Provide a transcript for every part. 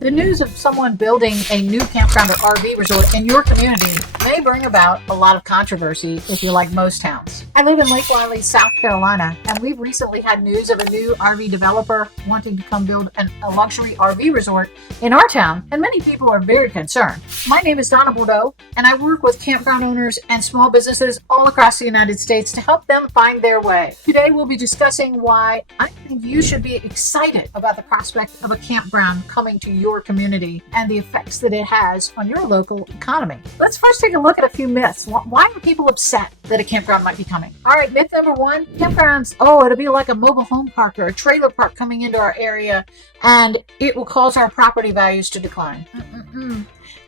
The news of someone building a new campground or RV resort in your community may bring about a lot of controversy if you're like most towns. I live in Lake Wylie, South Carolina, and we've recently had news of a new RV developer wanting to come build a luxury RV resort in our town, and many people are very concerned. My name is Donna Bordeaux, and I work with campground owners and small businesses all across the United States to help them find their way. Today, we'll be discussing why I think you should be excited about the prospect of a campground coming to your community and the effects that it has on your local economy. Let's first take a look at a few myths. Why are people upset that a campground might be coming? All right, myth number one, campgrounds, it'll be like a mobile home park or a trailer park coming into our area, and it will cause our property values to decline.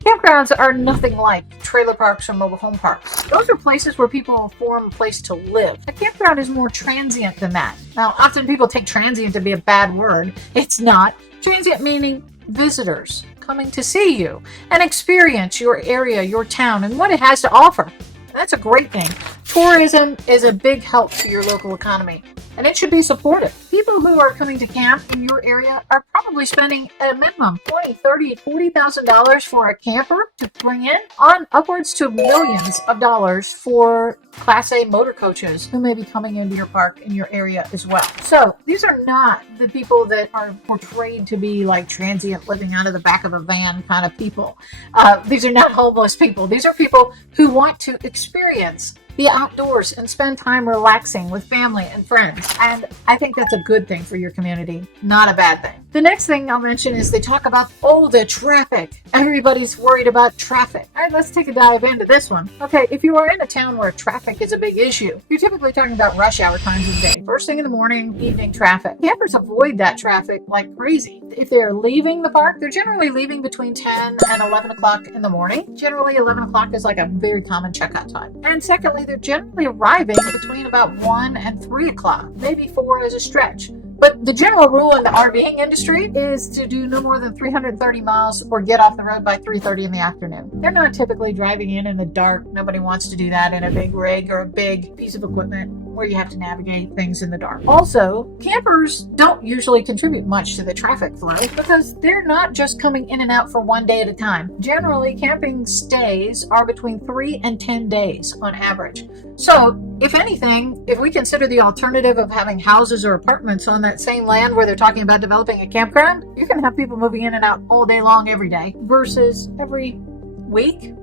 Campgrounds are nothing like trailer parks or mobile home parks. Those are places where people form a place to live. A campground is more transient than that. Now, often people take transient to be a bad word. It's not. Transient meaning visitors coming to see you and experience your area, your town, and what it has to offer. That's a great thing. Tourism is a big help to your local economy, and it should be supported. People who are coming to camp in your area are probably spending a minimum $20,000, $30,000, $40,000 for a camper to bring in, on upwards to millions of dollars for Class A motor coaches who may be coming into your park in your area as well. So these are not the people that are portrayed to be like transient living out of the back of a van kind of people. These are not homeless people. These are people who want to experience the outdoors and spend time relaxing with family and friends. And I think that's a good thing for your community, not a bad thing. The next thing I'll mention is they talk about, the traffic. Everybody's worried about traffic. All right, let's take a dive into this one. Okay, if you are in a town where traffic is a big issue, you're typically talking about rush hour times of the day. First thing in the morning, evening traffic. Campers avoid that traffic like crazy. If they're leaving the park, they're generally leaving between 10 and 11 o'clock in the morning. Generally, 11 o'clock is like a very common checkout time. And secondly, they're generally arriving between about 1 and 3 o'clock, maybe 4 as a stretch. But the general rule in the RVing industry is to do no more than 330 miles or get off the road by 3:30 in the afternoon. They're not typically driving in the dark. Nobody wants to do that in a big rig or a big piece of equipment where you have to navigate things in the dark. Also, campers don't usually contribute much to the traffic flow because they're not just coming in and out for one day at a time. Generally, camping stays are between 3 and 10 days on average. So, if anything, if we consider the alternative of having houses or apartments on that same land where they're talking about developing a campground, you can have people moving in and out all day long every day versus every week.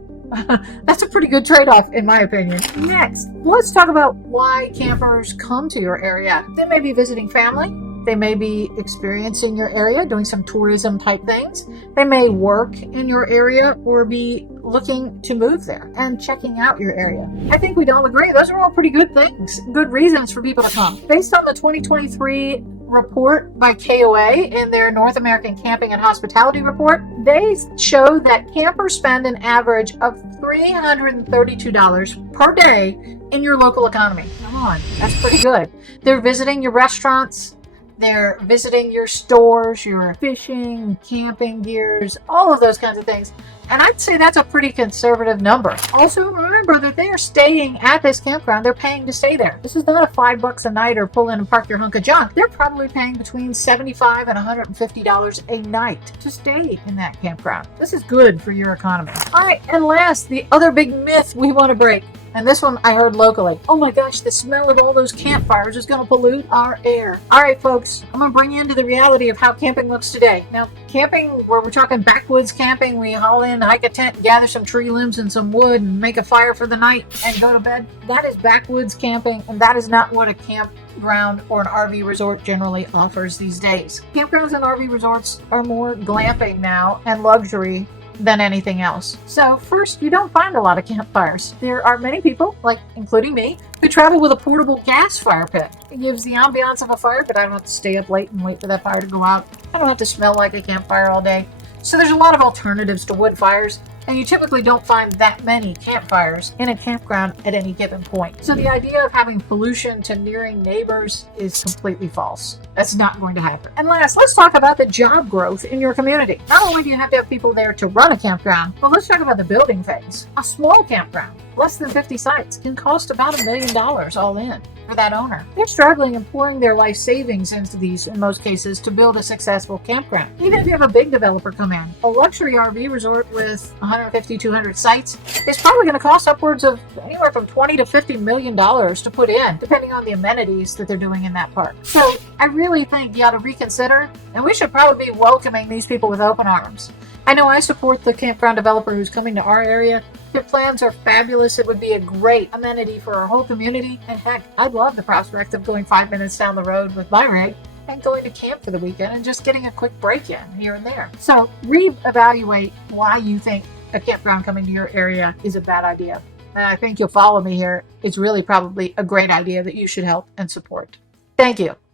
That's a pretty good trade-off in my opinion. Next, let's talk about why campers come to your area. They may be visiting family. They may be experiencing your area, doing some tourism type things. They may work in your area or be looking to move there and checking out your area. I think we'd all agree those are all pretty good things, good reasons for people to come. Based on the 2023 report by KOA in their North American Camping and Hospitality Report, they show that campers spend an average of $332 per day in your local economy. Come on, that's pretty good. They're visiting your restaurants, they're visiting your stores, your fishing, camping gears, all of those kinds of things. And I'd say that's a pretty conservative number. Also, remember that they are staying at this campground. They're paying to stay there. This is not a $5 a night or pull in and park your hunk of junk. They're probably paying between $75 and $150 a night to stay in that campground. This is good for your economy. All right, and last, the other big myth we want to break. And this one I heard locally. Oh my gosh, the smell of all those campfires is going to pollute our air. All right, folks, I'm going to bring you into the reality of how camping looks today. Now, camping, where we're talking backwoods camping, we haul in, hike a tent, gather some tree limbs and some wood, and make a fire for the night and go to bed. That is backwoods camping, and that is not what a campground or an RV resort generally offers these days. Campgrounds and RV resorts are more glamping now and luxury than anything else. So first, you don't find a lot of campfires. There are many people, like including me, who travel with a portable gas fire pit. It gives the ambiance of a fire, but I don't have to stay up late and wait for that fire to go out. I don't have to smell like a campfire all day. So there's a lot of alternatives to wood fires. and you typically don't find that many campfires in a campground at any given point. So the idea of having pollution to nearing neighbors is completely false. That's not going to happen. And last, let's talk about the job growth in your community. Not only do you have to have people there to run a campground, but let's talk about the building phase. A small campground, less than 50 sites, can cost about $1 million all in for that owner. They're struggling and pouring their life savings into these, in most cases, to build a successful campground. Even if you have a big developer come in, a luxury RV resort with 150, 200 sites is probably going to cost upwards of anywhere from $20 to $50 million to put in, depending on the amenities that they're doing in that park. So I really think you ought to reconsider, and we should probably be welcoming these people with open arms. I know I support the campground developer who's coming to our area. Their plans are fabulous. It would be a great amenity for our whole community. And heck, I'd love the prospect of going 5 minutes down the road with my rig and going to camp for the weekend and just getting a quick break in here and there. So reevaluate why you think a campground coming to your area is a bad idea. And I think you'll follow me here. It's really probably a great idea that you should help and support. Thank you.